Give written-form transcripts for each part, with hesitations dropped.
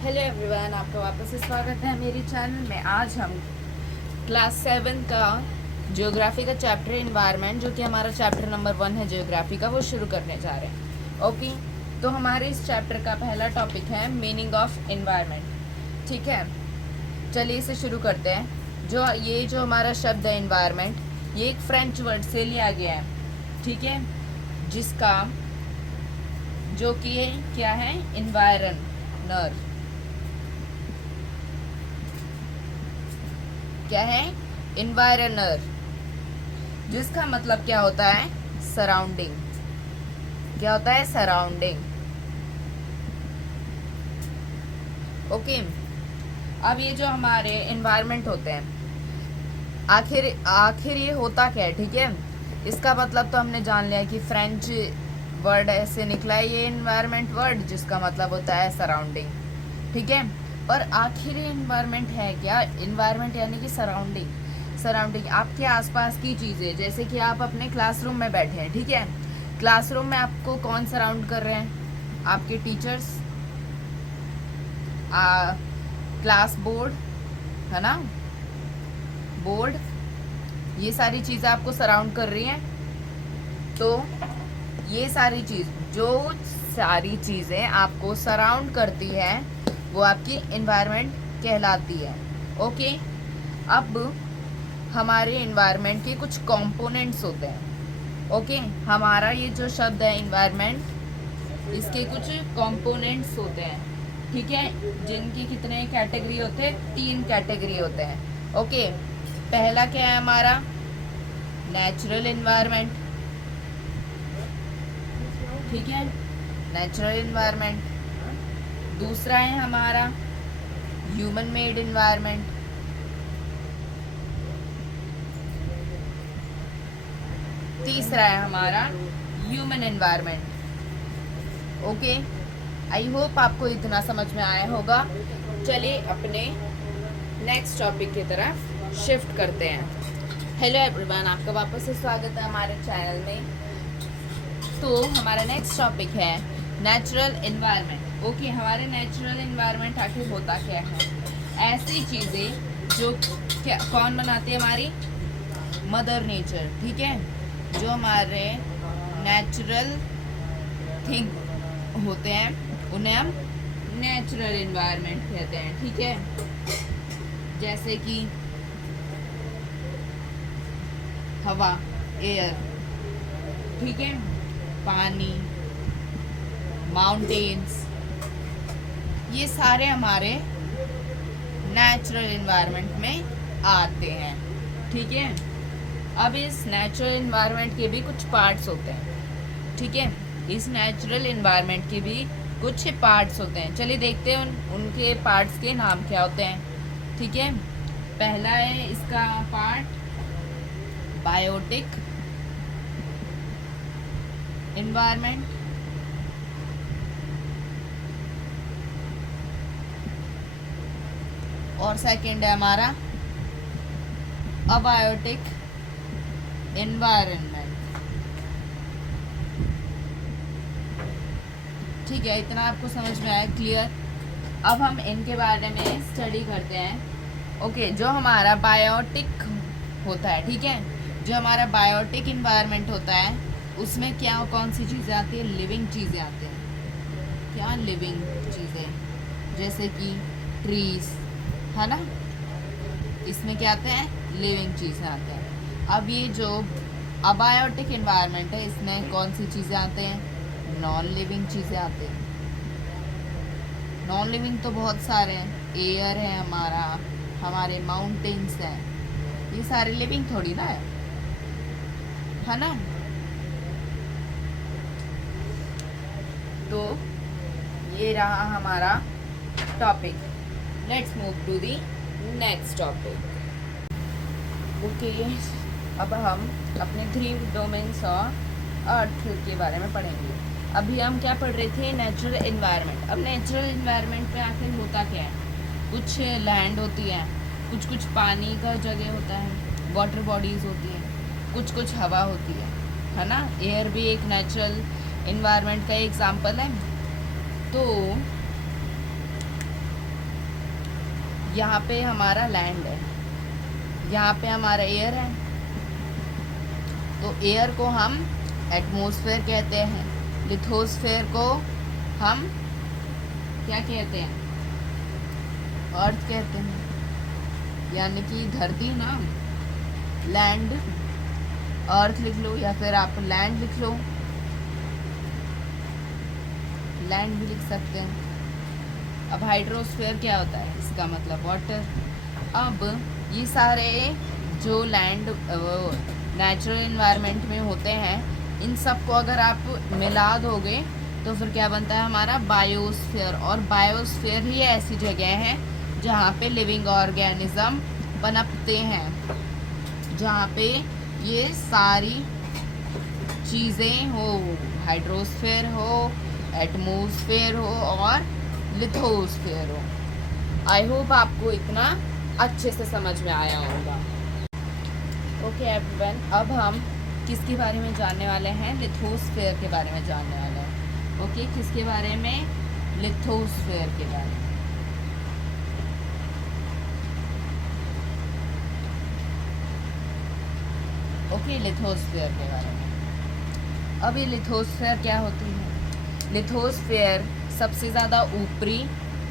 Hello everyone, आपका वापस से स्वागत है मेरी चैनल में। आज हम क्लास 7 का ज्योग्राफी का चैप्टर इन्वायरमेंट, जो कि हमारा चैप्टर नंबर 1 है ज्योग्राफी का, वो शुरू करने जा रहे हैं। ओके, तो हमारे इस चैप्टर का पहला टॉपिक है मीनिंग ऑफ इन्वायरमेंट। ठीक है, चलिए इसे शुरू करते हैं। जो हमारा शब्द है इन्वायरमेंट, ये एक फ्रेंच वर्ड से लिया गया है। ठीक है, जिसका जो कि क्या है, इन्वायरनर। क्या है, इन्वायरनर, जिसका मतलब क्या होता है, सराउंडिंग। क्या होता है, सराउंडिंग। ओके, अब ये जो हमारे इन्वायरमेंट होते हैं, आखिर आखिर ये होता क्या है। ठीक है, इसका मतलब तो हमने जान लिया कि फ्रेंच वर्ड ऐसे निकला है ये इन्वायरमेंट वर्ड, जिसका मतलब होता है सराउंडिंग। ठीक है, पर आखिर ये इन्वायरमेंट है क्या। इन्वायरमेंट यानी कि सराउंडिंग आपके आसपास की चीज़ें। जैसे कि आप अपने क्लासरूम में बैठे हैं, ठीक है, क्लासरूम में आपको कौन सराउंड कर रहे हैं, आपके टीचर्स, क्लास बोर्ड, है ना, बोर्ड, ये सारी चीज़ें आपको सराउंड कर रही हैं। तो ये सारी चीज़ें आपको सराउंड करती है, वो आपकी इन्वायरमेंट कहलाती है। ओके, अब हमारे इन्वायरमेंट के कुछ कंपोनेंट्स होते हैं। ओके, हमारा ये जो शब्द है इन्वायरमेंट, इसके कुछ कंपोनेंट्स होते हैं। ठीक है, जिनकी कितने कैटेगरी होते हैं, 3 कैटेगरी होते हैं। ओके, पहला क्या है हमारा, नेचुरल इन्वायरमेंट। ठीक है, नेचुरल इन्वायरमेंट। दूसरा है हमारा ह्यूमन मेड इन्वायरमेंट। तीसरा है हमारा human environment. Okay, I hope आपको इतना समझ में आया होगा। चलिए अपने नेक्स्ट टॉपिक की तरफ शिफ्ट करते हैं। हेलो एवरीवन, आपका वापस से स्वागत है हमारे चैनल में। तो हमारा नेक्स्ट टॉपिक है नेचुरल एनवायरनमेंट। ओके, हमारे नेचुरल एनवायरनमेंट आखिर होता क्या है। ऐसी चीज़ें जो क्या कौन बनाती है, हमारी मदर नेचर। ठीक है, जो हमारे नेचुरल थिंग होते हैं उन्हें हम नेचुरल एनवायरनमेंट कहते हैं। ठीक है, जैसे कि हवा, एयर, ठीक है, पानी, माउंटेन्स, ये सारे हमारे नेचुरल एनवायरनमेंट में आते हैं। ठीक है, अब इस नेचुरल एनवायरनमेंट के भी कुछ पार्ट्स होते हैं। ठीक है, इस नेचुरल एनवायरनमेंट के भी कुछ पार्ट्स होते हैं। चलिए देखते हैं उनके पार्ट्स के नाम क्या होते हैं। ठीक है, पहला है इसका पार्ट बायोटिक एनवायरनमेंट। और सेकंड है हमारा अबायोटिक एनवायरनमेंट। ठीक है, इतना आपको समझ में आया, क्लियर। अब हम इनके बारे में स्टडी करते हैं। ओके, जो हमारा बायोटिक होता है, ठीक है, जो हमारा बायोटिक एनवायरनमेंट होता है, उसमें क्या कौन सी चीज़ें आती है, लिविंग चीज़ें आती हैं। क्या लिविंग चीज़ें, जैसे कि ट्रीज, है ना, इसमें क्या आते हैं, लिविंग चीज़ें आते हैं। अब ये जो अबायोटिक एनवायरनमेंट है, इसमें कौन सी चीज़ें आते हैं, नॉन लिविंग चीज़ें आते हैं। नॉन लिविंग तो बहुत सारे हैं, एयर है हमारा, हमारे माउंटेन्स हैं, ये सारे लिविंग थोड़ी ना है ना। तो ये रहा हमारा topic. Let's move to the next topic. Okay, अब हम अपने 3 डोमेन्स और अर्थ के बारे में पढ़ेंगे। अभी हम क्या पढ़ रहे थे, नेचुरल एनवायरनमेंट। अब नेचुरल एनवायरनमेंट में आखिर होता क्या है, कुछ लैंड होती है, कुछ पानी का जगह होता है, वाटर बॉडीज़ होती हैं, कुछ हवा होती है ना। एयर भी एक नेचुरल एनवायरनमेंट का एग्जाम्पल है। तो यहाँ पे हमारा लैंड है, यहाँ पे हमारा एयर है। तो एयर को हम एटमॉस्फेयर कहते हैं, लिथोस्फेयर को हम क्या कहते हैं, अर्थ कहते हैं, यानी कि धरती ना। लैंड, अर्थ लिख लो या फिर आप लैंड लिख लो, लैंड भी लिख सकते हैं। अब हाइड्रोस्फीयर क्या होता है, इसका मतलब वाटर। अब ये सारे जो लैंड नेचुरल एनवायरनमेंट में होते हैं, इन सब को अगर आप मिला दोगे तो फिर क्या बनता है हमारा बायोस्फीयर। और बायोस्फीयर ही ऐसी जगह है जहाँ पे लिविंग ऑर्गेनिज्म पनपते हैं, जहाँ पे ये सारी चीज़ें हो, हाइड्रोस्फीयर हो, एटमॉस्फेयर हो और लिथोस्फीयर हो। आई होप आपको इतना अच्छे से समझ में आया होगा। ओके एवरीवन, अब हम किसके बारे में जानने वाले हैं, लिथोस्फीयर के बारे में जानने वाले हैं। ओके, किसके बारे में, लिथोस्फीयर के बारे में। ओके, लिथोस्फीयर के बारे में। अब ये लिथोस्फीयर क्या होती है, लिथोस्फीयर सबसे ज़्यादा ऊपरी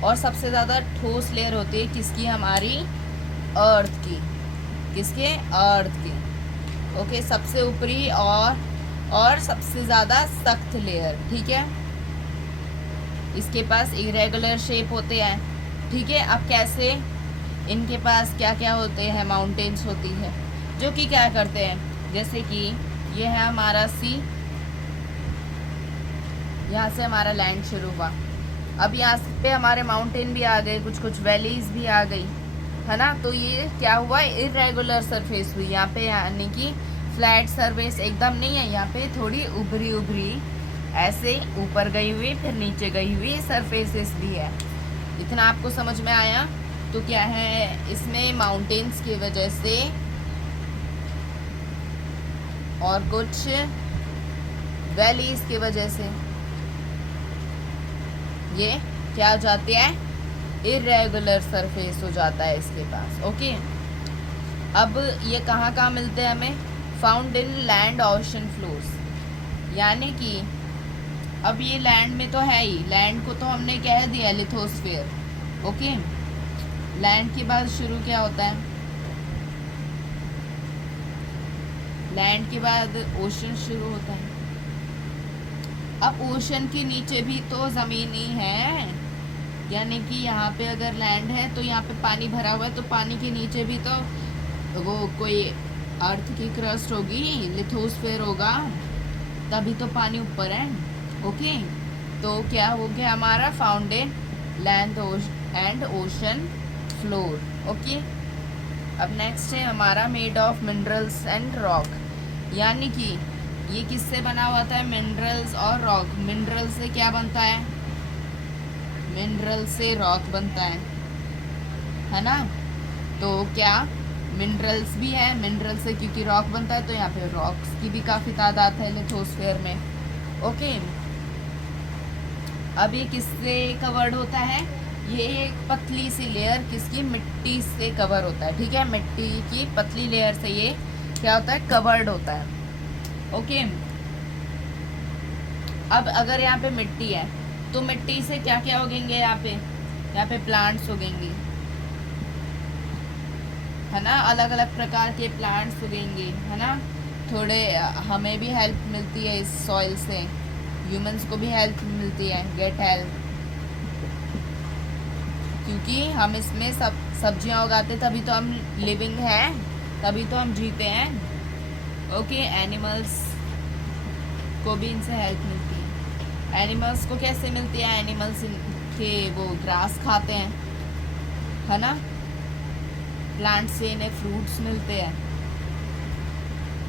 और सबसे ज़्यादा ठोस लेयर होती है किसकी, हमारी अर्थ की। किसके, अर्थ की। ओके, सबसे ऊपरी और सबसे ज़्यादा सख्त लेयर, ठीक है। इसके पास इरेगुलर शेप होते हैं, ठीक है। अब कैसे, इनके पास क्या क्या होते हैं, माउंटेन्स होती है जो कि क्या करते हैं, जैसे कि ये है हमारा सी, यहाँ से हमारा लैंड शुरू हुआ। अब यहाँ पे हमारे माउंटेन भी आ गए, कुछ कुछ वैलीज भी आ गई, है ना। तो ये क्या हुआ, इरेगुलर सरफेस हुई यहाँ पे, यानी कि फ्लैट सरफेस एकदम नहीं है, यहाँ पे थोड़ी उभरी उभरी ऐसे ऊपर गई हुई फिर नीचे गई हुई सरफेसेस भी है। इतना आपको समझ में आया। तो क्या है, इसमें माउंटेन्स की वजह से और कुछ वैलीज की वजह से ये क्या हो जाते हैं, इरेगुलर सरफेस हो जाता है इसके पास। ओके, अब ये कहाँ कहाँ मिलते हैं हमें, found in land ocean floors, यानी कि अब ये लैंड में तो है ही, लैंड को तो हमने कह दिया लिथोस्फीयर। ओके, लैंड के बाद शुरू क्या होता है, लैंड के बाद ओशन शुरू होता है। अब ओशन के नीचे भी तो ज़मीन ही है, यानी कि यहाँ पे अगर लैंड है तो यहाँ पे पानी भरा हुआ है, तो पानी के नीचे भी तो वो कोई अर्थ की क्रस्ट होगी, लिथोस्फीयर होगा, तभी तो पानी ऊपर है। ओके, तो क्या हो गया हमारा, found in land and ocean floor. Okay, अब नेक्स्ट है हमारा made of minerals and rock, यानी कि ये किससे बना हुआ था, मिनरल्स और रॉक। मिनरल से क्या बनता है, मिनरल से रॉक बनता है ना। तो क्या मिनरल्स भी है, मिनरल से क्योंकि रॉक बनता है तो यहाँ पे रॉक्स की भी काफ़ी तादाद है लिथोस्फीयर में। ओके, अब ये किससे कवर्ड होता है, ये एक पतली सी लेयर किसकी, मिट्टी से कवर होता है, ठीक है। मिट्टी की पतली लेयर से ये क्या होता है, कवर्ड होता है। ओके, अब अगर यहाँ पे मिट्टी है तो मिट्टी से क्या क्या उगेंगे, यहाँ पे प्लांट्स उगेंगे, है ना। अलग अलग प्रकार के प्लांट्स उगेंगे, है ना। थोड़े हमें भी हेल्प मिलती है इस सॉइल से, ह्यूमंस को भी हेल्प मिलती है, गेट हेल्प, क्योंकि हम इसमें सब्जियां उगाते तभी तो हम लिविंग हैं, तभी तो हम जीते हैं। ओके, एनिमल्स को भी इनसे हेल्प मिलती है। एनिमल्स को कैसे मिलती है, एनिमल्स के वो ग्रास खाते हैं, है ना। प्लांट से इन्हें फ्रूट्स मिलते हैं।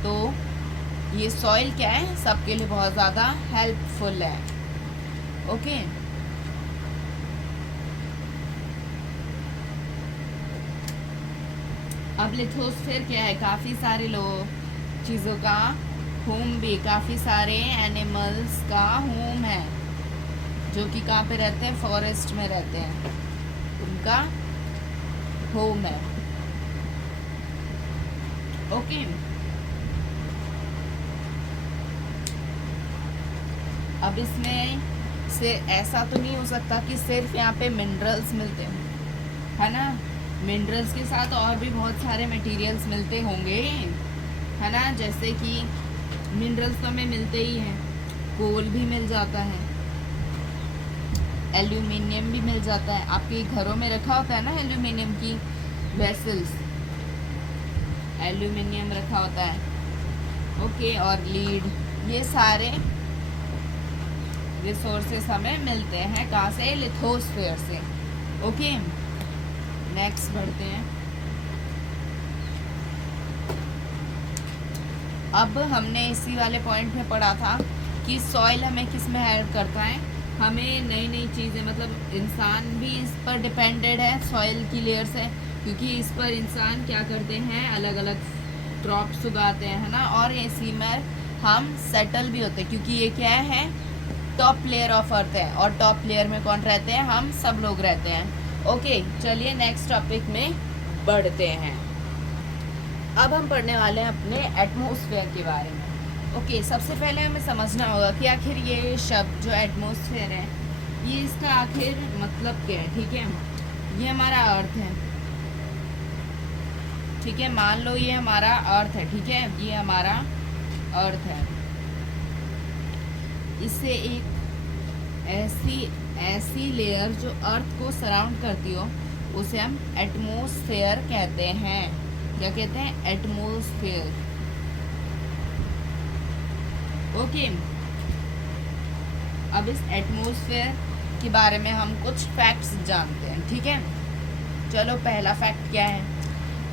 तो ये सॉइल क्या है, सबके लिए बहुत ज़्यादा हेल्पफुल है। ओके, अब लिथोस्फीयर क्या है, काफ़ी सारे चीज़ों का होम भी, काफ़ी सारे एनिमल्स का होम है जो कि कहाँ पे रहते हैं, फॉरेस्ट में रहते हैं, उनका होम है। ओके, अब इसमें से ऐसा तो नहीं हो सकता कि सिर्फ यहाँ पे मिनरल्स मिलते हैं, है ना। मिनरल्स के साथ और भी बहुत सारे मटेरियल्स मिलते होंगे, है ना। जैसे कि मिनरल्स तो हमें मिलते ही हैं, कोल भी मिल जाता है, एल्यूमिनियम भी मिल जाता है। आपके घरों में रखा होता है ना एल्यूमिनियम की वेसल्स, एल्यूमिनियम रखा होता है। ओके, और लीड, ये सारे रिसोर्सेस हमें मिलते हैं कहाँ से? लिथोस्फीयर से। ओके, नेक्स्ट बढ़ते हैं। अब हमने इसी वाले पॉइंट में पढ़ा था कि सॉइल हमें किस में हेल्प करता है, हमें नई नई चीज़ें, मतलब इंसान भी इस पर डिपेंडेड है, सॉइल की लेयर से, क्योंकि इस पर इंसान क्या करते हैं, अलग अलग क्रॉप्स उगाते हैं, है ना। और इसी में हम सेटल भी होते हैं, क्योंकि ये क्या है, टॉप लेयर ऑफ अर्थ है, और टॉप लेयर में कौन रहते हैं? हम सब लोग रहते हैं। ओके, चलिए नेक्स्ट टॉपिक में बढ़ते हैं। अब हम पढ़ने वाले हैं अपने एटमॉस्फेयर के बारे में। ओके, सबसे पहले हमें समझना होगा कि आखिर ये शब्द जो एटमॉस्फेयर है, ये इसका आखिर मतलब क्या है। ठीक है, ये हमारा अर्थ है, ठीक है, मान लो ये हमारा अर्थ है, ठीक है, ये हमारा अर्थ है। इससे एक ऐसी लेयर जो अर्थ को सराउंड करती हो, उसे हम एटमॉस्फेयर कहते हैं। क्या कहते हैं? एटमॉस्फेयर। ओके, अब इस एटमॉस्फेयर के बारे में हम कुछ फैक्ट्स जानते हैं, ठीक है। चलो, पहला फैक्ट क्या है?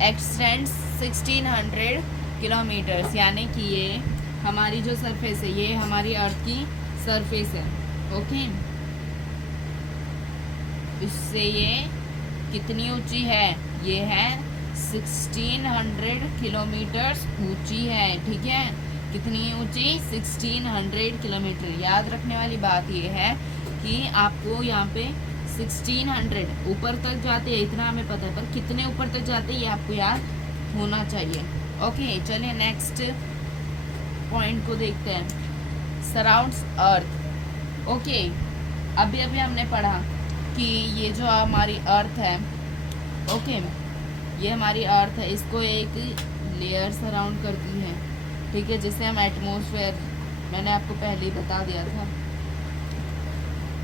एक्सटेंड्स 1600 किलोमीटर्स, यानी कि ये हमारी जो सरफेस है, ये हमारी अर्थ की सरफेस है। ओके, इससे ये कितनी ऊंची है? ये है 1600 किलोमीटर्स ऊंची है, ठीक है। कितनी ऊंची? 1600 किलोमीटर। याद रखने वाली बात ये है कि आपको यहाँ पे 1600 ऊपर तक जाते हैं, इतना हमें पता है, पर कितने ऊपर तक जाते हैं ये आपको याद होना चाहिए। ओके, चलिए नेक्स्ट पॉइंट को देखते हैं। सराउंड्स अर्थ। ओके, अभी हमने पढ़ा कि ये जो हमारी अर्थ है, ओके, ये हमारी अर्थ है, इसको एक लेयर सराउंड करती है, ठीक है, जिसे हम एटमॉस्फेयर, मैंने आपको पहले ही बता दिया था।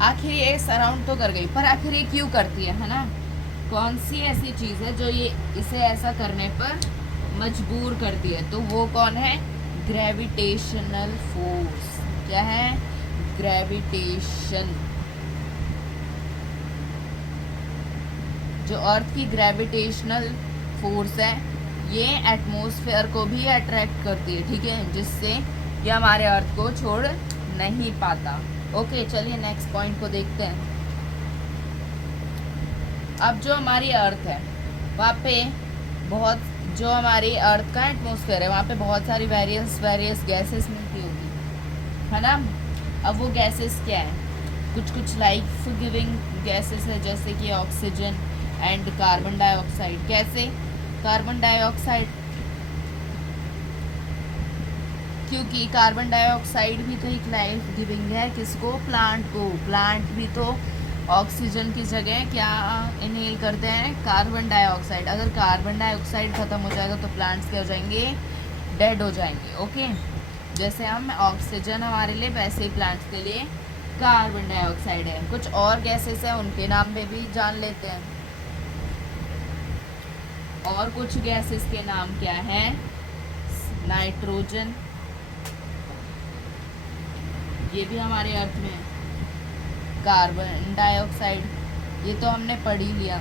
आखिर ये सराउंड तो कर गई, पर आखिर ये क्यों करती है ना। कौन सी ऐसी चीज़ है जो ये इसे ऐसा करने पर मजबूर करती है? तो वो कौन है? Gravitational force. क्या है? ग्रेविटेशन। जो अर्थ की ग्रेविटेशनल फोर्स है, ये एटमॉस्फेयर को भी अट्रैक्ट करती है, ठीक है, जिससे ये हमारे अर्थ को छोड़ नहीं पाता। ओके, चलिए नेक्स्ट पॉइंट को देखते हैं। अब जो हमारी अर्थ है, वहाँ पे बहुत, जो हमारी अर्थ का एटमॉस्फेयर है, वहाँ पे बहुत सारी वेरियस गैसेस मिलती होगी, है ना। अब वो गैसेस क्या है? कुछ लाइफ गिविंग गैसेस है, जैसे कि ऑक्सीजन एंड कार्बन डाइऑक्साइड। कैसे? कार्बन डाइऑक्साइड, क्योंकि कार्बन डाइऑक्साइड भी तो एक लाइफ गिविंग है। किसको? प्लांट को। प्लांट भी तो ऑक्सीजन की जगह क्या इनहेल करते हैं? Carbon dioxide. अगर कार्बन डाइऑक्साइड खत्म हो जाएगा तो प्लांट्स क्या हो जाएंगे? डेड हो जाएंगे। ओके, जैसे हम ऑक्सीजन हमारे लिए, वैसे ही प्लांट्स के लिए कार्बन डाइऑक्साइड है। कुछ और गैसेस हैं, उनके नाम पे भी जान लेते हैं। और कुछ गैसेस के नाम क्या हैं? नाइट्रोजन, ये भी हमारे अर्थ में है। कार्बन डाइऑक्साइड, ये तो हमने पढ़ ही लिया।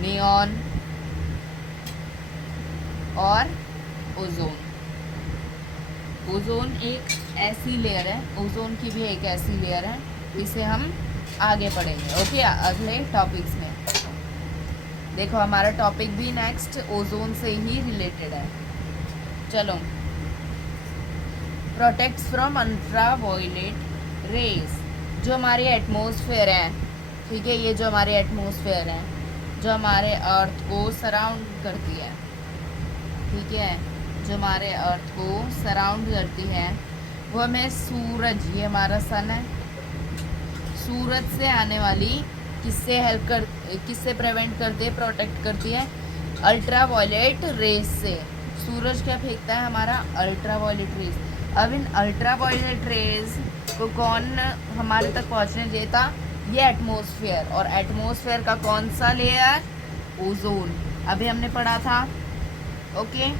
नियॉन और ओजोन। ओजोन एक ऐसी लेयर है, ओजोन की भी एक ऐसी लेयर है, इसे हम आगे पढ़ेंगे। ओके, अगले टॉपिक्स में। देखो, हमारा टॉपिक भी नेक्स्ट ओजोन से ही रिलेटेड है। चलो, प्रोटेक्ट्स फ्रॉम अल्ट्रावायलेट रेज, जो हमारी एटमॉस्फेयर है, ठीक है, ये जो हमारी एटमॉस्फेयर है जो हमारे अर्थ को सराउंड करती है, ठीक है, जो हमारे अर्थ को सराउंड करती है, वो हमें सूरज, ये हमारा सन है, सूरज से आने वाली किससे प्रिवेंट करती है, प्रोटेक्ट करती है, अल्ट्रा वायलेट रेज से। सूरज क्या फेंकता है, हमारा अल्ट्रा वायलेट रेज। अब इन अल्ट्रा वायलेट रेज को कौन हमारे तक पहुंचने देता, ये एटमॉस्फेयर। और एटमॉस्फेयर का कौन सा लेयर, ओजोन, अभी हमने पढ़ा था। ओके,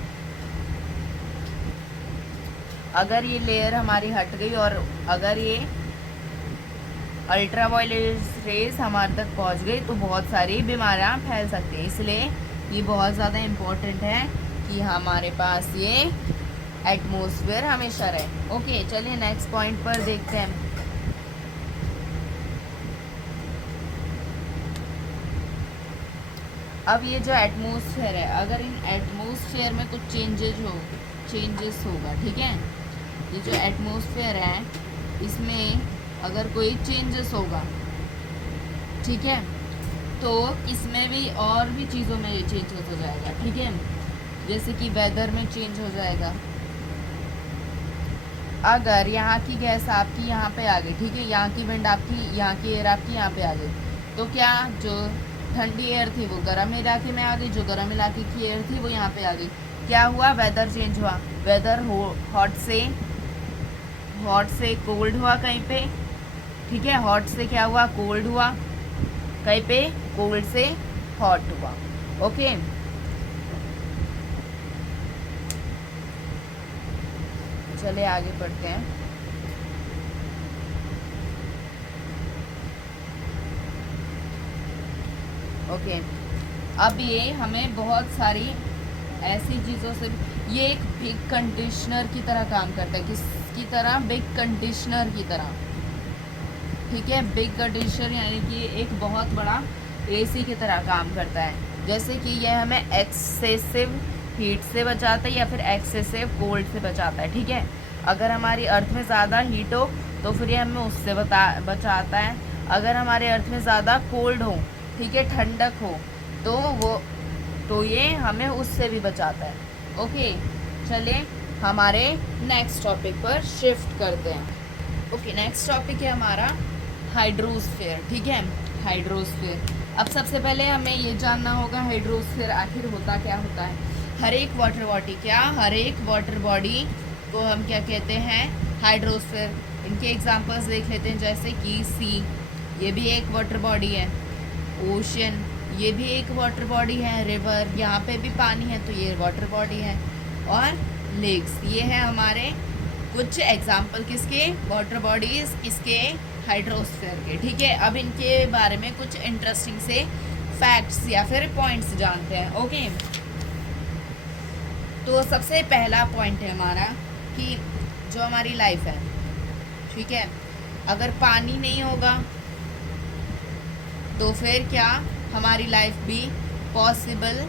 अगर ये लेयर हमारी हट गई और अगर ये अल्ट्रावायलेट रेज हमारे तक पहुंच गई तो बहुत सारी बीमारियां फैल सकती हैं। इसलिए ये बहुत ज़्यादा इम्पोर्टेंट है कि हमारे पास ये एटमॉस्फेयर हमेशा रहे। ओके, चलिए नेक्स्ट पॉइंट पर देखते हैं। अब ये जो एटमॉस्फेयर है, अगर इन एटमॉस्फेयर में कुछ चेंजेस होगा, ठीक है, ये जो एटमॉस्फेयर है इसमें अगर कोई चेंजेस होगा, ठीक है, तो इसमें भी और भी चीज़ों में ये चेंजेस हो जाएगा, ठीक है, जैसे कि वेदर में चेंज हो जाएगा। अगर यहाँ की गैस आपकी यहाँ पे आ गई, ठीक है, यहाँ की विंड आपकी, यहाँ की एयर आपकी यहाँ पे आ गई, तो क्या जो ठंडी एयर थी वो गर्म इलाके में आ गई, जो गर्म इलाके की एयर थी वो यहाँ पे आ गई। क्या हुआ, वेदर चेंज हुआ, वेदर हॉट से कोल्ड हुआ कहीं पे, ठीक है, हॉट से क्या हुआ, कोल्ड हुआ, कहीं पे कोल्ड से हॉट हुआ। ओके, चलिए आगे पढ़ते हैं। ओके, अब ये हमें बहुत सारी ऐसी चीज़ों से, ये एक बिग कंडीशनर की तरह काम करता है। किसकी तरह, बिग कंडीशनर की तरह, ठीक है, बिग कंडीशनर यानी कि एक बहुत बड़ा एसी की तरह काम करता है। जैसे कि यह हमें एक्सेसिव हीट से बचाता है या फिर एक्सेसिव कोल्ड से बचाता है, ठीक है। अगर हमारी अर्थ में ज़्यादा हीट हो तो फिर ये हमें उससे बचाता है। अगर हमारे अर्थ में ज़्यादा कोल्ड हो, ठीक है, ठंडक हो, तो ये हमें उससे भी बचाता है। ओके, चलिए हमारे नेक्स्ट टॉपिक पर शिफ्ट करते हैं। ओके, नेक्स्ट टॉपिक है हमारा हाइड्रोस्फीयर, ठीक है, हाइड्रोस्फीयर। अब सबसे पहले हमें ये जानना होगा हाइड्रोस्फीयर आखिर होता क्या होता है। हर एक वाटर बॉडी को हम क्या कहते हैं, हाइड्रोस्फीयर। इनके एग्जांपल्स देख लेते हैं, जैसे कि सी, ये भी एक वाटर बॉडी है, ओशन, ये भी एक वाटर बॉडी है, रिवर, यहाँ पे भी पानी है तो ये वाटर बॉडी है, और लेक्स, ये है हमारे कुछ एग्जाम्पल किसके, वाटर बॉडीज, किसके, हाइड्रोस्फीयर के, ठीक है। अब इनके बारे में कुछ इंटरेस्टिंग से फैक्ट्स या फिर पॉइंट्स जानते हैं। ओके, तो सबसे पहला पॉइंट है हमारा कि जो हमारी लाइफ है, ठीक है, अगर पानी नहीं होगा तो फिर क्या हमारी लाइफ भी पॉसिबल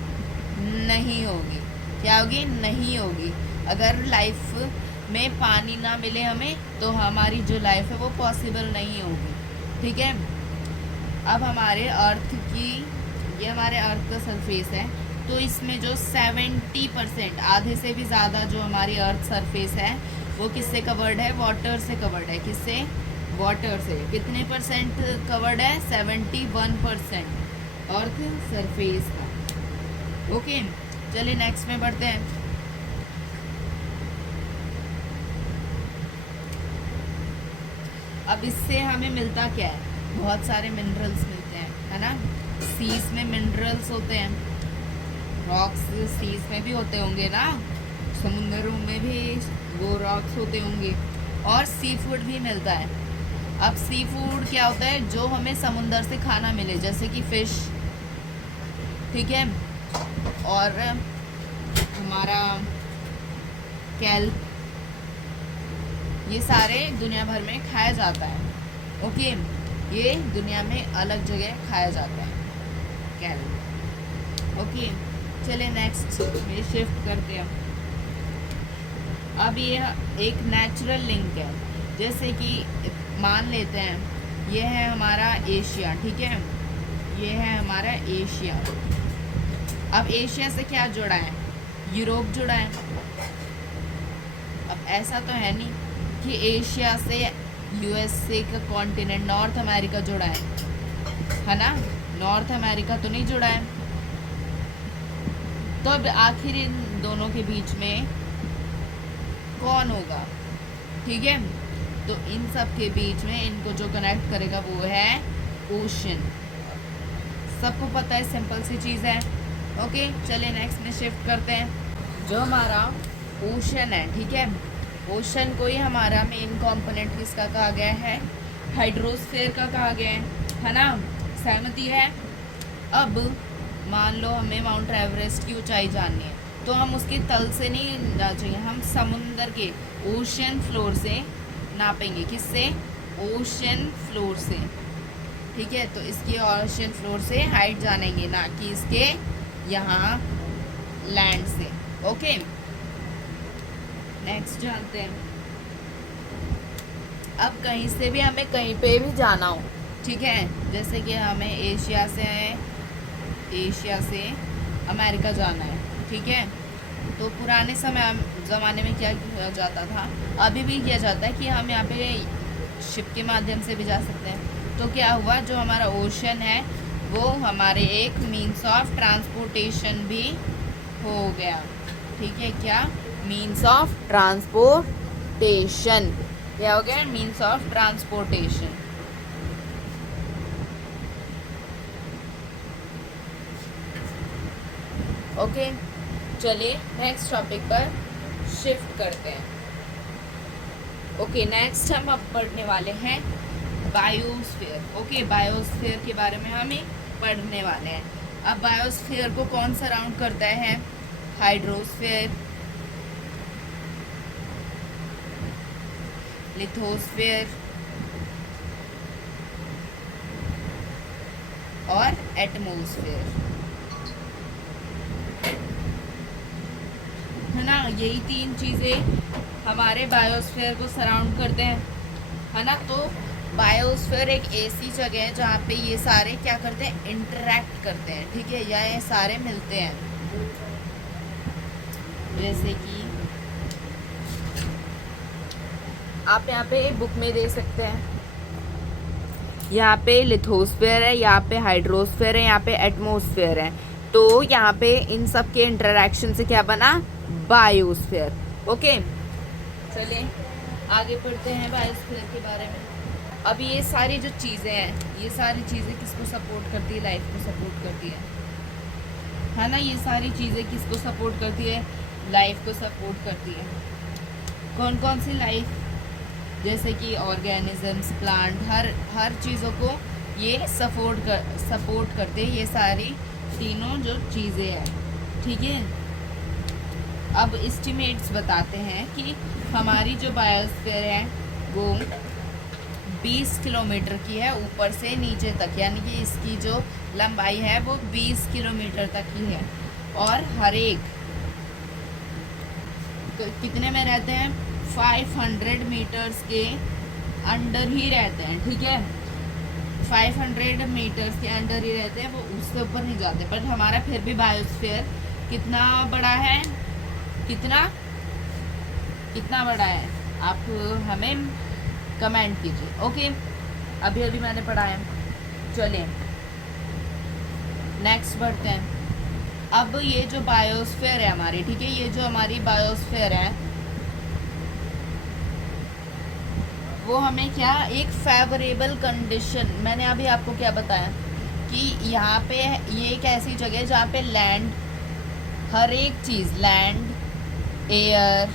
नहीं होगी। क्या होगी, नहीं होगी। अगर लाइफ में पानी ना मिले हमें तो हमारी जो लाइफ है वो पॉसिबल नहीं होगी, ठीक है। अब हमारे अर्थ की, ये हमारे अर्थ का सरफेस है, तो इसमें जो 70%, आधे से भी ज़्यादा जो हमारी अर्थ सरफेस है वो किससे कवर्ड है, वाटर से कवर्ड है। किससे, वाटर से। कितने परसेंट कवर्ड है, 71% अर्थ सरफेस का। ओके, चलिए नेक्स्ट में बढ़ते हैं। अब इससे हमें मिलता क्या है, बहुत सारे मिनरल्स मिलते हैं, है ना। सीज में मिनरल्स होते हैं, रॉक्स सीज में भी होते होंगे ना, समुद्रों में भी वो रॉक्स होते होंगे, और सी फूड भी मिलता है। अब सी फूड क्या होता है, जो हमें समुंदर से खाना मिले, जैसे कि फिश, ठीक है, और हमारा कैल्प, ये सारे दुनिया भर में खाया जाता है। ओके, ये दुनिया में अलग जगह खाया जाता है कैल्प। ओके, चले नेक्स्ट में शिफ्ट करते हैं। अब ये एक नेचुरल लिंक है, जैसे कि मान लेते हैं ये है हमारा एशिया, ठीक है, ये है हमारा एशिया। अब एशिया से क्या जुड़ा है? यूरोप जुड़ा है। अब ऐसा तो है नहीं कि एशिया से यूएसए का कॉन्टिनेंट नॉर्थ अमेरिका जुड़ा है ना? नॉर्थ अमेरिका तो नहीं जुड़ा है। तो अब आखिर इन दोनों के बीच में कौन होगा? ठीक है, तो इन सब के बीच में इनको जो कनेक्ट करेगा वो है ओशन। सबको पता है, सिंपल सी चीज़ है। ओके, चलिए नेक्स्ट में शिफ्ट करते हैं। जो हमारा ओशन है, ठीक है, ओशन को ही हमारा मेन कंपोनेंट किसका कहा गया है? हाइड्रोस्फीयर का कहा गया है ना? सहमति है? अब मान लो हमें माउंट एवरेस्ट की ऊंचाई जाननी है, तो हम उसके तल से नहीं जांचेंगे, हम समुंदर के ओशन फ्लोर से नापेंगे। किससे? ओशन फ्लोर से, ठीक है। तो इसके ओशन फ्लोर से हाइट जानेंगे, ना कि इसके यहाँ लैंड से। ओके, नेक्स्ट जानते हैं। अब कहीं से भी हमें कहीं पे भी जाना हो, ठीक है, जैसे कि हमें एशिया से अमेरिका जाना है, ठीक है, तो पुराने ज़माने में क्या किया जाता था, अभी भी किया जाता है कि हम यहाँ पे शिप के माध्यम से भी जा सकते हैं। तो क्या हुआ, जो हमारा ओशन है वो हमारे एक मीन्स ऑफ ट्रांसपोर्टेशन भी हो गया, ठीक है। क्या? Means of transportation. क्या हो गया? Means of transportation. ओके, चलिए नेक्स्ट टॉपिक पर शिफ्ट करते हैं। ओके, नेक्स्ट हम अब पढ़ने वाले हैं बायोस्फीयर। ओके, बायोस्फीयर के बारे में हम पढ़ने वाले हैं। अब बायोस्फीयर को कौन सराउंड करता है? हाइड्रोस्फीयर, लिथोस्फीयर और एटमॉस्फेयर, है ना? यही तीन चीज़ें हमारे बायोस्फीयर को सराउंड करते हैं, है ना? तो बायोस्फीयर एक ऐसी जगह है जहाँ पे ये सारे क्या करते हैं? इंटरेक्ट करते हैं, ठीक है, या ये सारे मिलते हैं। जैसे कि आप यहाँ पे बुक में दे सकते हैं, यहाँ पे लिथोस्फीयर है, यहाँ पे हाइड्रोस्फीयर है, यहाँ पे एटमॉस्फेयर है। तो यहाँ पे इन सब के इंटरेक्शन से क्या बना? बायोस्फीयर। ओके, चलिए आगे पढ़ते हैं बायोस्फीयर के बारे में। अब ये सारी जो चीज़ें हैं, ये सारी चीज़ें किसको सपोर्ट करती है? लाइफ को सपोर्ट करती है ना? ये सारी चीज़ें किसको सपोर्ट करती है? लाइफ को सपोर्ट करती है। कौन कौन सी लाइफ? जैसे कि ऑर्गेनिजम्स, प्लांट, हर चीज़ों को ये सपोर्ट करते हैं, ये सारी तीनों जो चीज़ें हैं, ठीक है। अब एस्टिमेट्स बताते हैं कि हमारी जो बायोस्फीयर है वो 20 किलोमीटर की है ऊपर से नीचे तक, यानी कि इसकी जो लंबाई है वो 20 किलोमीटर तक की है। और हर एक कितने में रहते हैं? 500 मीटर्स के अंडर ही रहते हैं, ठीक है। 500 मीटर्स के अंडर ही रहते हैं, वो उससे ऊपर नहीं जाते। बट हमारा फिर भी बायोस्फीयर कितना बड़ा है? कितना बड़ा है? आप हमें कमेंट कीजिए। ओके, अभी मैंने पढ़ा है। चलिए नेक्स्ट बढ़ते हैं। अब ये जो बायोस्फीयर है हमारी, ठीक है, ये जो हमारी बायोस्फीयर है वो हमें क्या, एक फेवरेबल कंडीशन, मैंने अभी आपको क्या बताया कि यहाँ पे ये एक ऐसी जगह है जहाँ पे लैंड, हर एक चीज़, लैंड, एयर,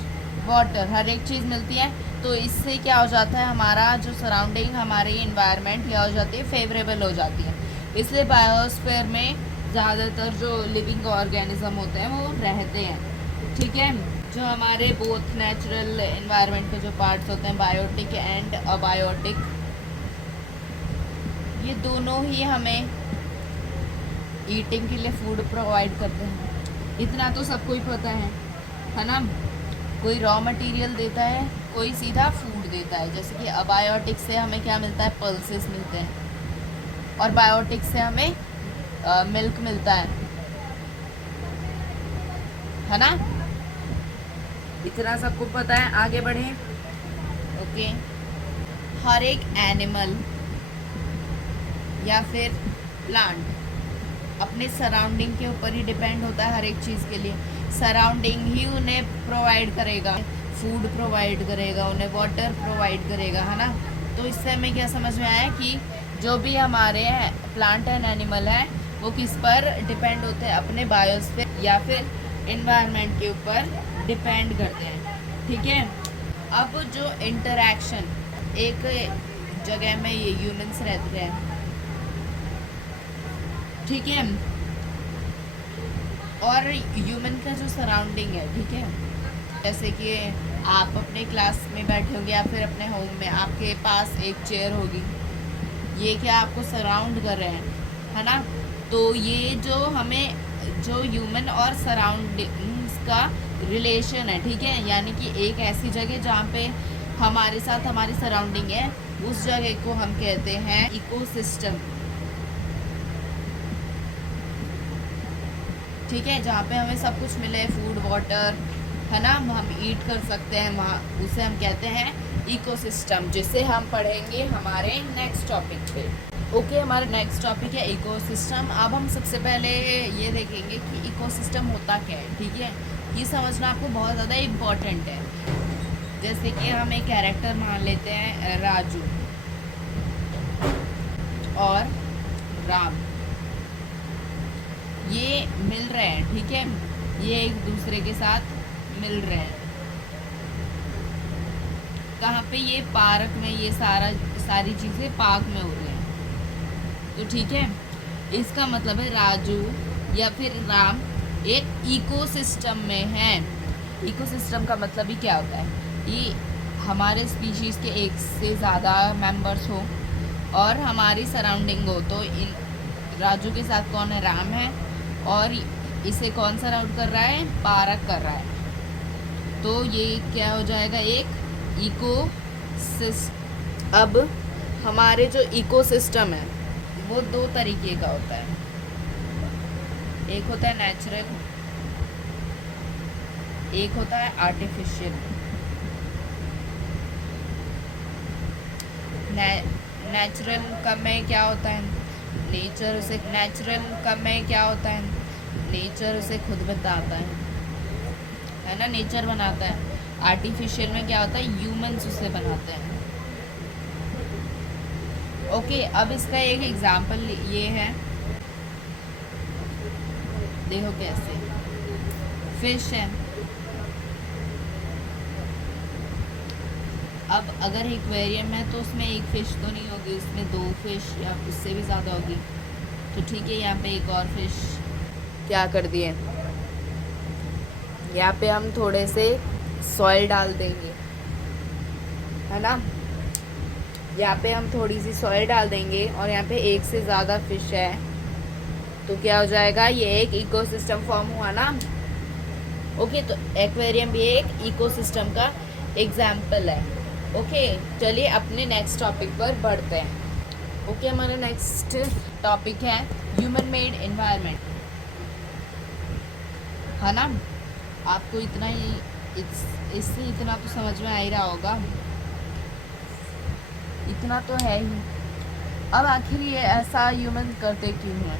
वाटर, हर एक चीज़ मिलती है। तो इससे क्या हो जाता है, हमारा जो सराउंडिंग, हमारी इन्वायरमेंट क्या हो जाती है? फेवरेबल हो जाती है। इसलिए बायोस्फीयर में ज़्यादातर जो लिविंग ऑर्गेनिज्म होते हैं वो रहते हैं, ठीक है। जो हमारे बोथ नेचुरल इन्वायरमेंट के जो पार्ट्स होते हैं, बायोटिक एंड अबायोटिक, ये दोनों ही हमें ईटिंग के लिए फूड प्रोवाइड करते हैं। इतना तो सबको ही पता है ना? कोई रॉ मटेरियल देता है कोई सीधा फूड देता है। जैसे कि अबायोटिक से हमें क्या मिलता है, पल्सेस मिलते हैं, और बायोटिक से हमें मिल्क मिलता है ना। इतना सबको पता है, आगे बढ़े। ओके, हर एक एनिमल या फिर प्लांट अपने सराउंडिंग के ऊपर ही डिपेंड होता है हर एक चीज़ के लिए। सराउंडिंग ही उन्हें प्रोवाइड करेगा, फूड प्रोवाइड करेगा, उन्हें वाटर प्रोवाइड करेगा, है ना। तो इससे हमें क्या समझ में आया कि जो भी हमारे प्लांट एंड एनिमल है वो किस पर डिपेंड होते हैं, अपने बायोस्फीयर या फिर एनवायरनमेंट के ऊपर डिपेंड करते हैं। ठीक है, अब जो इंटरैक्शन एक जगह में ये ह्यूमंस रहते हैं, ठीक है, और ह्यूमन का जो सराउंडिंग है, ठीक है, जैसे कि आप अपने क्लास में बैठे होंगे या फिर अपने होम में आपके पास एक चेयर होगी, ये क्या आपको सराउंड कर रहे हैं, है ना। तो ये जो हमें जो ह्यूमन और सराउंडिंग्स का रिलेशन है, ठीक है, यानी कि एक ऐसी जगह जहाँ पे हमारे साथ हमारी सराउंडिंग है, उस जगह को हम कहते हैं इकोसिस्टम। ठीक है, जहाँ पे हमें सब कुछ मिले, फूड वाटर, है ना, हम ईट कर सकते हैं वहाँ, उसे हम कहते हैं इकोसिस्टम, जिसे हम पढ़ेंगे हमारे नेक्स्ट टॉपिक पे। ओके, हमारा नेक्स्ट टॉपिक है इकोसिस्टम। अब हम सबसे पहले ये देखेंगे कि इकोसिस्टम होता क्या है। ठीक है, ये समझना आपको बहुत ज़्यादा इम्पोर्टेंट है। जैसे कि हम एक कैरेक्टर मान लेते हैं राजू और राम, ये मिल रहे हैं, ठीक है, ये एक दूसरे के साथ मिल रहे हैं। कहाँ पे, ये पार्क में, ये सारी चीज़ें पार्क में हो रही हैं। तो ठीक है, इसका मतलब है राजू या फिर राम एक इकोसिस्टम में है। इकोसिस्टम का मतलब ही क्या होता है, ये हमारे स्पीशीज़ के एक से ज़्यादा मेंबर्स हो और हमारी सराउंडिंग हो। तो इन राजू के साथ कौन है, राम है, और इसे कौन सराउंड कर रहा है, पार्क कर रहा है। तो ये क्या हो जाएगा, एक इकोसिस्टम। अब हमारे जो इकोसिस्टम है वो दो तरीके का होता है, एक होता है नेचुरल, एक होता है आर्टिफिशियल। नेचुरल का में क्या होता है, नेचर उसे, नेचुरल का में क्या होता है, नेचर उसे खुद बताता है ना, नेचर बनाता है। आर्टिफिशियल में क्या होता है, ह्यूमंस उसे बनाते हैं। ओके, अब इसका एक एग्जांपल ये है, देखो कैसे, फिश है। अब अगर एक्वेरियम है तो उसमें एक फ़िश तो नहीं होगी, उसमें दो फिश या उससे भी ज़्यादा होगी। तो ठीक है, यहाँ पे एक और फिश क्या कर दिए, यहाँ पे हम थोड़े से सॉइल डाल देंगे, है ना। यहाँ पे हम थोड़ी सी सॉइल डाल देंगे और यहाँ पे एक से ज़्यादा फिश है, तो क्या हो जाएगा, ये एक इकोसिस्टम फॉर्म हुआ ना। ओके, तो एक्वेरियम भी एक इकोसिस्टम का एग्जाम्पल है। ओके, चलिए अपने नेक्स्ट टॉपिक पर बढ़ते हैं। ओके, हमारा नेक्स्ट टॉपिक है ह्यूमन मेड एनवायरनमेंट, है ना। आपको इतना ही, इससे इतना तो समझ में आ ही रहा होगा, इतना तो है ही। अब आखिर ये ऐसा ह्यूमन करते क्यों हैं,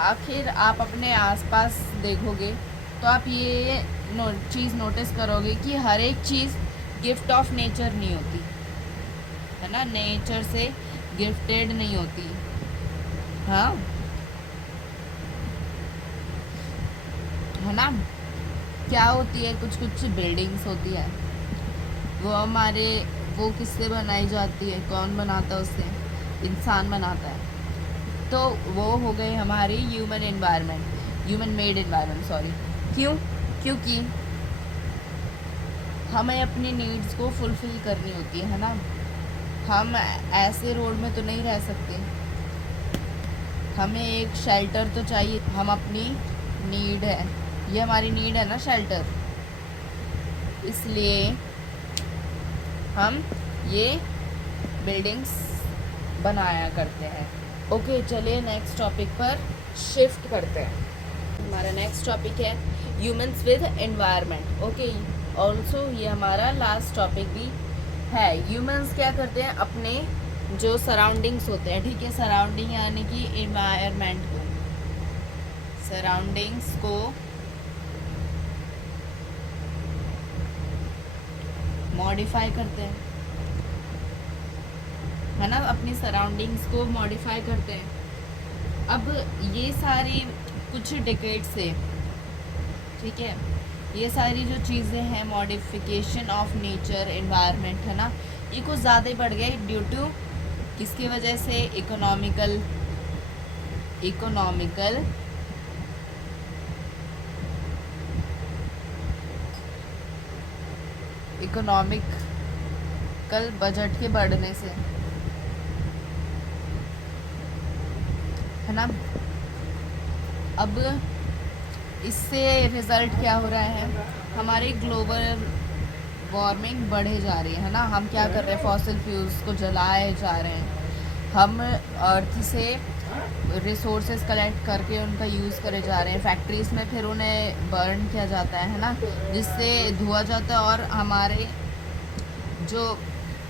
आखिर आप अपने आसपास देखोगे तो आप ये चीज़ नोटिस करोगे कि हर एक चीज़ गिफ्ट ऑफ नेचर नहीं होती, है ना, नेचर से गिफ्टेड नहीं होती। हाँ, है ना, क्या होती है, कुछ कुछ बिल्डिंग्स होती है, वो किससे बनाई जाती है, कौन बनाता है उसे, इंसान बनाता है। तो वो हो गए हमारी ह्यूमन मेड एनवायरनमेंट, सॉरी। क्यों, क्योंकि हमें अपनी नीड्स को फुलफ़िल करनी होती है ना। हम ऐसे रोड में तो नहीं रह सकते, हमें एक शेल्टर तो चाहिए, हम अपनी नीड है, ये हमारी नीड है ना, शेल्टर। इसलिए हम ये बिल्डिंग्स बनाया करते हैं। ओके, चलिए नेक्स्ट टॉपिक पर शिफ्ट करते हैं। हमारा नेक्स्ट टॉपिक है humans with environment. Okay, also ये हमारा लास्ट टॉपिक भी है। ह्यूमंस क्या करते हैं, अपने जो सराउंडिंग्स होते हैं, ठीक है, सराउंडिंग यानी कि एनवायरनमेंट को, सराउंडिंग्स को मॉडिफाई करते हैं, है ना, अपनी सराउंडिंग्स को मॉडिफाई करते हैं। अब ये सारी कुछ डिकेड से, ठीक है, ये सारी जो चीज़ें हैं, मॉडिफिकेशन ऑफ नेचर, एनवायरनमेंट, है ना, ये कुछ ज़्यादा ही बढ़ गए ड्यू टू किसकी वजह से, इकोनॉमिकल बजट के बढ़ने से, है ना। अब इससे रिज़ल्ट क्या हो रहा है, हमारी ग्लोबल वार्मिंग बढ़े जा रही है ना। हम क्या कर रहे हैं, फॉसिल फ्यूल्स को जलाए जा रहे हैं, हम अर्थ से रिसोर्सेज कलेक्ट करके उनका यूज़ करे जा रहे हैं, फैक्ट्रीज़ में फिर उन्हें बर्न किया जाता है ना, जिससे धुआं जाता है और हमारे जो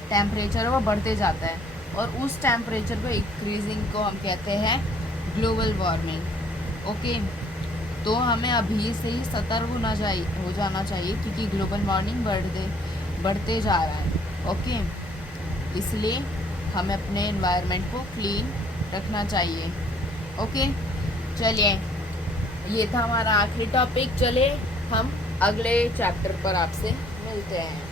टेम्परेचर है वो बढ़ते जाता है, और उस टेम्परेचर को इंक्रीजिंग को हम कहते हैं ग्लोबल वार्मिंग। ओके, तो हमें अभी से ही सतर्क हो जाना चाहिए, क्योंकि ग्लोबल वार्मिंग बढ़ते जा रहा है। ओके, इसलिए हमें अपने एनवायरनमेंट को क्लीन रखना चाहिए। ओके, चलिए, ये था हमारा आखिरी टॉपिक। चले हम अगले चैप्टर पर आपसे मिलते हैं।